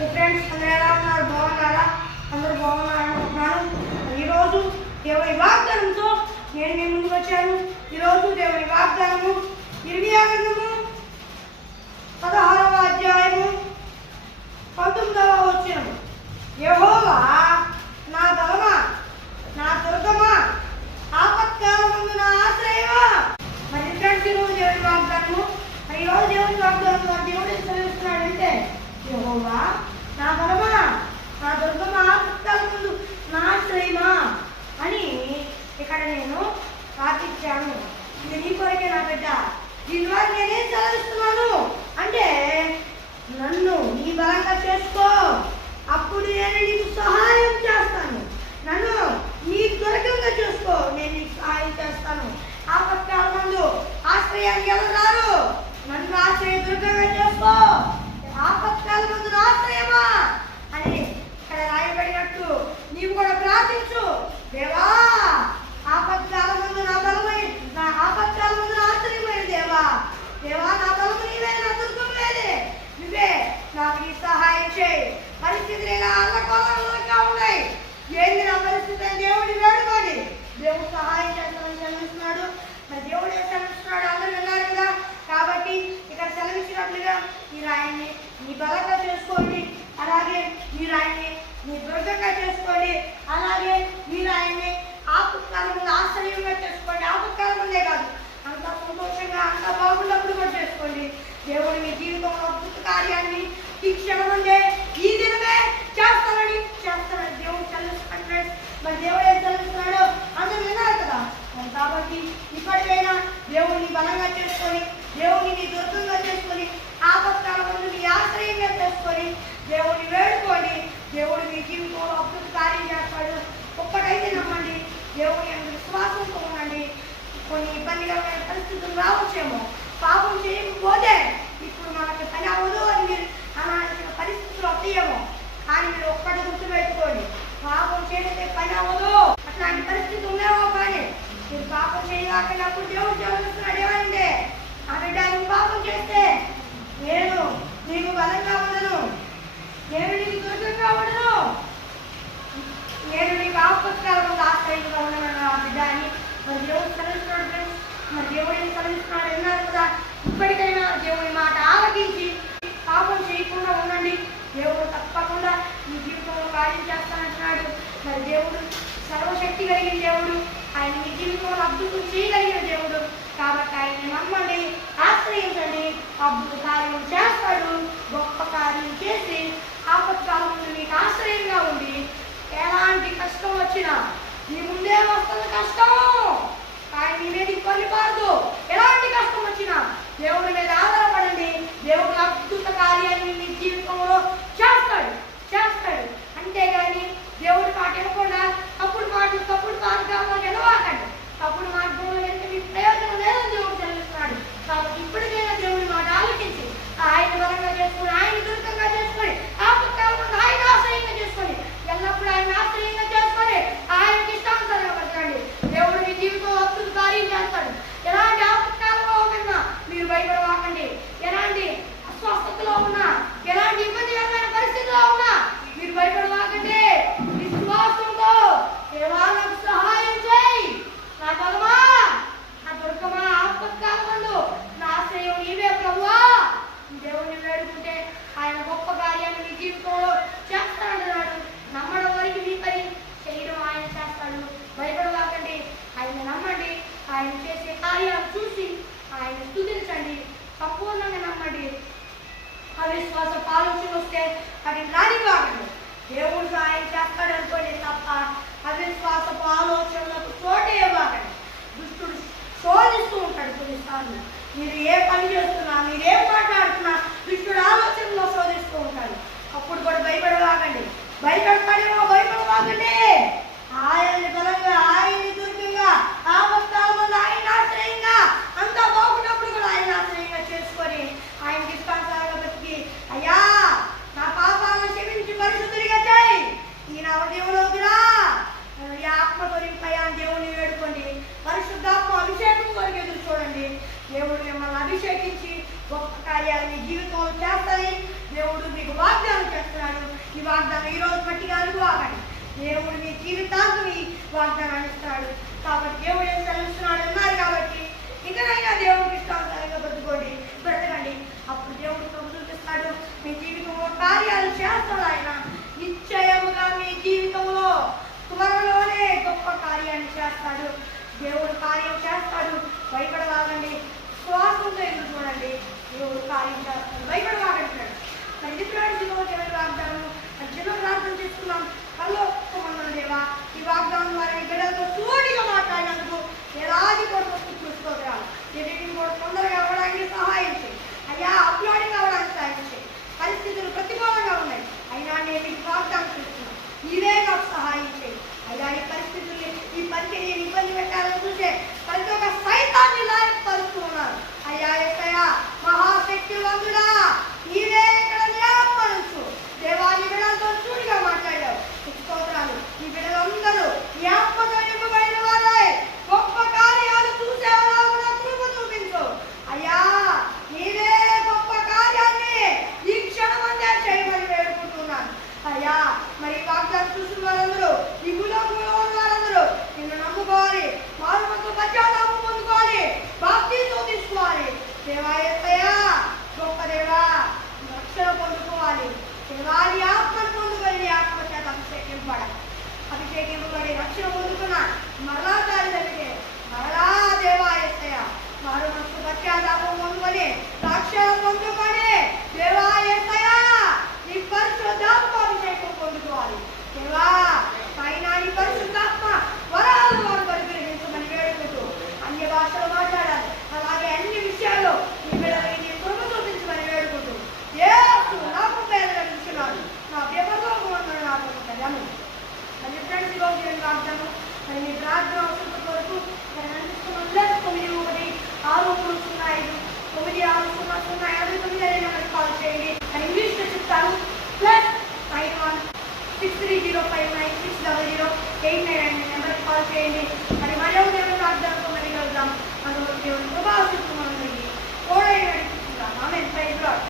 Friends అందరూ ఎలా ఉన్నారు? బాగున్నారా? అందరూ బాగున్నారు అనుకుంటున్నాను. ఈరోజు దేవుని వాగ్దానంతో నేను మీ ముందుకు వచ్చాను. ఈరోజు దేవుని వాగ్దానము ఇర్మియా గ్రంథము 16వ అధ్యాయము 19వ వచనం. యెహోవా నా బలమా, నా దుర్గమా, ఆపత్కాలమందు నా ఆశ్రయమా. మరి ఫ్రెండ్స్ ఈరోజు దేవుని వాగ్దానము దేవుడు సెలవిస్తున్నాడంటే యెహోవా నా బలమా, నా దుర్గమా, ఆపత్కాలమందు నా ఆశ్రయమా అని ఇక్కడ నేను ప్రార్థించాను. ఇది నీ కొరకే నా బిడ్డ. దీని ద్వారా నేనేం సెలవిస్తున్నాను అంటే, నన్ను నీ బలంగా చేసుకో, అప్పుడు నేను నీకు సహాయం చేస్తాను. నన్ను నీ దుర్గంగా చేసుకో, నేను నీకు సహాయం చేస్తాను. ఆపత్కాలమందు ఆశ్రయానికి ఎవరు రారు? నన్ను ఆశ్రయ దుర్గంగా చేసుకో, ఆపత్కాలమందు ఆశ్రయమా అని ఇక్కడ రాయబడినట్టు నీవు కూడా ప్రార్థించు. దేవా ఆపత్కాలమందు నా బలమై, నా ఆపత్కాలమందు నా ఆశ్రయమైన దేవా, దేవా నా బలము నీవే, నా దుర్గం లేదే, నువ్వే నాకు నీ సహాయం చేయి. పరిస్థితులు ఇలా అల్లకొల్లంగా ఉన్నాయి. ఏంది నా పరిస్థితి అని దేవుడిని వేడుకోండి. దేవుడు సహాయం చేస్తామని సెలవిస్తున్నాడు. మరి దేవుడు ఏం సెలవిస్తున్నాడు అందరూ విన్నారు కదా. కాబట్టి ఇక్కడ సెలవిచ్చినట్లుగా మీరు ఆయన్ని నీ బలంగా చేసుకోండి, అలాగే మీరు ఆయన్ని నీ దుర్గంగా చేసుకోండి, అలాగే మీరు ఆయన్ని ఆపత్కాలం ముందు ఆశ్చర్యంగా చేసుకోండి. ఆపత్కాలం ముందే కాదు, అంత సంతోషంగా అంత బాగున్నప్పుడు కూడా చేసుకోండి. దేవుడు మీ జీవితంలో అద్భుత కార్యాన్ని ఈ క్షణముందే ఈ దినమే చేస్తానని దేవుడు చదివిస్తున్నాడు. మరి దేవుడు ఏం చదివిస్తున్నాడో అందరూ విన్నారు కదా. కాబట్టి ఇప్పటికైనా దేవుడిని బలంగా చేసుకొని, దేవుడిని నీ దుర్గంగా చేసుకొని, ఆపత్కాలం ముందు నీ ఆశ్రయంగా చేసుకొని దేవుడిని వేడుకోండి. దేవుడు మీ జీవితంలో అద్భుత కార్యం చేస్తాడు. ఒక్కటైతే నమ్మండి, దేవుని అందు విశ్వాసంతో ఉండండి. కొన్ని ఇబ్బందికరమైన పరిస్థితులు రావచ్చేమో, పాపం చేయకపోతే ఇప్పుడు మనకి పని అవ్వదు అని మీరు అనాల్సిన పరిస్థితులు వస్తాయేమో, కానీ మీరు ఒక్కటి గుర్తుపెట్టుకోండి, పాపం చేస్తే పని అవ్వదు అట్లాంటి పరిస్థితి ఉన్నామో, కానీ మీరు పాపం చేయలేకపోయినప్పుడు దేవుడు చదువుతున్నాడు ఏమంటే, ఆ బిడ్డ నువ్వు పాపం చేస్తే నేను నీకు బలంగా ఉండను, నేను నీకు దుర్గంగా ఉండను, నేను నీకు ఆపత్కాలంలో ఆశ్రయంగా ఉండను ఆ బిడ్డ అని మరి దేవుడు చదివిస్తున్నాడు. ఫ్రెండ్స్ మరి దేవుడు ఏం చదివిస్తున్నాడు విన్నారు కదా. ఇప్పటికైనా దేవుని మాట ఆలకించి పాపం చేయకుండా ఉండండి. దేవుడు తప్పకుండా మీ జీవితంలో కార్యం చేస్తానంటున్నాడు. మరి దేవుడు సర్వశక్తి కలిగిన దేవుడు, ఆయన మీ జీవితంలో అద్భుతం చేయగలిగిన దేవుడు. కాబట్టి ఆయన్ని నమ్మండి, ఆశ్రయించండి, అద్భుత కార్యం చేస్తాడు. గొప్ప కార్యం చేసి ఆపత్కాలం ముందు మీకు ఆశ్రయంగా ఉండి, ఎలాంటి కష్టం వచ్చినా నీ ముందే వస్తుంది కష్టం, కానీ నీ మీద కొనిపారదు. ఎలాంటి కష్టం వచ్చినా దేవుడి మీద ఆధారపడండి. దేవుడు అద్భుత కార్యాన్ని మీ జీవితంలో చేస్తాడు. అంతేగాని దేవుడి మాట వినకుండా తప్పుడు మార్గంలో నిలవాకండి. తప్పుడు మార్గంలో వెళ్తే మీకు ప్రయోజనం లేదని దేవుడు తెలుస్తున్నాడు. కాబట్టి ఇప్పటికైనా దేవుడి మాట ఆలోచించి ఆయన బలంగా చేసుకుని, ఆయన దుర్గంగా చేసుకొని, ఆపత్కాలంలో ఆయన ఆశ్రయంగా చేసుకొని, ఎల్లప్పుడూ ఆయన ఆశ్రయంగా చేసుకొని ఆయనకి ఇష్టానుసారంగా బతకండి. దేవుడు మీ జీవితంలో అద్భుత కార్యం చేస్తాడు. ఎలాంటి ఆపత్కాలంలో ఉన్నా మీరు భయపడవాకండి. ఎలాంటి అస్వస్థతలో ఉన్నా, ఎలాంటి ఇబ్బందికరమైన పరిస్థితిలో ఉన్నా మీరు భయపడవాకండి. విశ్వాసంతో దేవా నాకు సహాయం చేయి, నా బలమా, నా దుర్గమా, ఆపత్కాలమందు నా ఆశ్రయం నీవే ప్రభువా. దేవుడిని వేడుకుంటే ఆయన గొప్ప కార్యాన్ని మీ జీవితంలో చేస్తాడన్నాడు. నమ్మడం వరకు మీ పని, చేయడం ఆయన చేస్తాడు. భయపడవాకండి, ఆయన నమ్మండి. ఆయన చేసే కార్యాలు చూసి ఆయన స్తుతించండి. సంపూర్ణంగా నమ్మండి. అవిశ్వాస ఆలోచన వస్తే అది రానివ్వకండి. దేవుడు సహాయం చేస్తాడు అనుకోండి తప్ప అవిశ్వాసపు ఆలోచనలకు చోటే ఇవ్వకండి. దుష్టుడు శోధిస్తూ ఉంటాడు కొన్నిసార్లు. మీరు ఏ పని చేస్తున్నా, మీరు ఏం మాట్లాడుతున్నా దుష్టుడు ఆలోచనలో శోధిస్తూ ఉంటాడు. అప్పుడు కూడా భయపడవాకండి. భయపడవాకండి. ఆయన్ని బలంగా, ఆయన్ని దుర్గంగా, ఆపత్కాలంలో ఆయన ఆశ్రయంగా, అంతా బాగున్నప్పుడు కూడా ఆయన ఆశ్రయంగా చేసుకొని ఆయనకి ఇష్టానుసారంగా బతికి, అయ్యా నా పాపాలను క్షమించి పరిశుద్ధుడిగా చేయి, ఈ నవదేవులోకి రా, ఈ ఆత్మతో నింపయ్యా అని దేవుడిని వేడుకోండి. పరిశుద్ధాత్మ అభిషేకం కొరకు ఎదురు చూడండి. దేవుడు మిమ్మల్ని అభిషేకించి గొప్ప కార్యాలు మీ జీవితంలో చేస్తారని దేవుడు మీకు ఈ వాగ్దానం ఈ రోజు బట్టిగా అనుకోవాలండి. దేవుడు మీ జీవితాంతం ఈ వాగ్దానాన్ని ఇస్తాడు. కాబట్టి దేవుడు ఏం సెలవిస్తున్నాడు అన్నారు కాబట్టి ఇంకనైనా దేవుడికి ఇష్టానుసారంగా బ్రతకండి. అప్పుడు దేవుడు ప్రభు చూపిస్తాడు. మీ జీవితంలో కార్యాలు చేస్తాడు ఆయన. నిశ్చయముగా మీ జీవితంలో త్వరలోనే గొప్ప కార్యాన్ని చేస్తాడు. దేవుడు కార్యం చేస్తాడు. భయపడవాగండి. శ్వాసంతో ఎదురు చూడండి. దేవుడు కార్యం చేస్తాడు. భయపడవాగంటున్నాడు. మరి దేవుడి వాగ్దానం చిన్న ప్రార్థన చేసుకున్నాం. కల్లోమన్నాను దేవా, ఈ వాగ్దానం వారి బిడ్డలతో సూటిగా మాట్లాడినందుకు ఎలాంటి కూడా చూసుకోవాలి. ఎడిటింగ్ కూడా తొందరగా అవ్వడానికి సహాయం చేయి అయ్యా. అప్లోడింగ్ అవ్వడానికి సహాయం చేయి. పరిస్థితులు ప్రతికూలంగా ఉన్నాయి, అయినా నేను మీకు వాగ్దానం చేస్తున్నాను. ఇవే నాకు సహాయం చేయి అయ్యా. ఈ పరిస్థితుల్ని ఈ పనికి నేను ఇబ్బంది పెట్టాలని చూసే ప్రతి ఒక్క సైతాన్ని లాయపరుస్తూ ఉన్నారు అయ్యా. ఎక్కయ్యా మహాశక్తివంతుడా, ఇవే ఇక్కడ జ్ఞాపకం దేవాన్ని బిడ్డలతో సూటిగా మాట్లాడావు. స్తోత్రాలు. ఈ బిడ్డలందరూ ఈ ఆత్మతో నింపబడిన వారై గొప్ప కార్యాలు చూసేవాళ్ళ కృప చూపించు అయ్యా. నీవే గొప్ప కార్యాన్ని ఈ క్షణమందే చేయమని వేడుకుంటున్నాను అయ్యా. మరి వాగ్దానం చూసిన వాళ్ళందరూ ఈ భూలోకంలో ఉన్న వాళ్ళందరూ నిన్ను నమ్ముకోవాలి. మానవత్వ పశ్చాత్తాపం పొందుకోవాలి. బాప్తిజం తీసుకోవాలి దేవా. యేసయ్యా గొప్ప దేవా, రక్షణ పొందుకోవాలి దేవా. నీ ఆత్మను పొందుకొని నీ ఆత్మ చేత అభిషేకింపబడి రక్షణ పొందుకున్న మరలా దారి తగ్గితే మరలా దేవా యేసయ్యా వారు మనసు పశ్చాత్తాపం పొందుకొని రక్షణ పొందుకొని దేవా యేసయ్యా నీ పరిశుద్ధాత్మ అభిషేకం పొందుకోవాలి దేవా. పైన నీ పరిశుద్ధాత్మ వరాలు వారు పరిగ్రహించమని వేడుకుంటూ అన్య భాషలు మాట్లాడాలి. అలాగే అన్ని విషయాల్లో నీ బిడ్డలకి నీ కృప చూపించమని వేడుకుంటూ యేసు నాకు పేరు లభించున్నాడు. నా వ్యవహారం నాకు కళ్యాణం మరి ఫ్రెండ్స్ ఈరోజు వాగ్దానం మరి మీ ప్రార్థన అవసరం కొరకు మరి అందిస్తున్నాం. 916 9600 నెంబర్కి కాల్ చేయండి. మరి ఇంగ్లీష్లో చెప్తాను. +91 6305960089 నెంబర్కి కాల్ చేయండి. మరి మరో దేవుని వాగ్దానంతో మరి కలుద్దాం. అందులో దేవుని కృప ఆశిస్తున్నాం.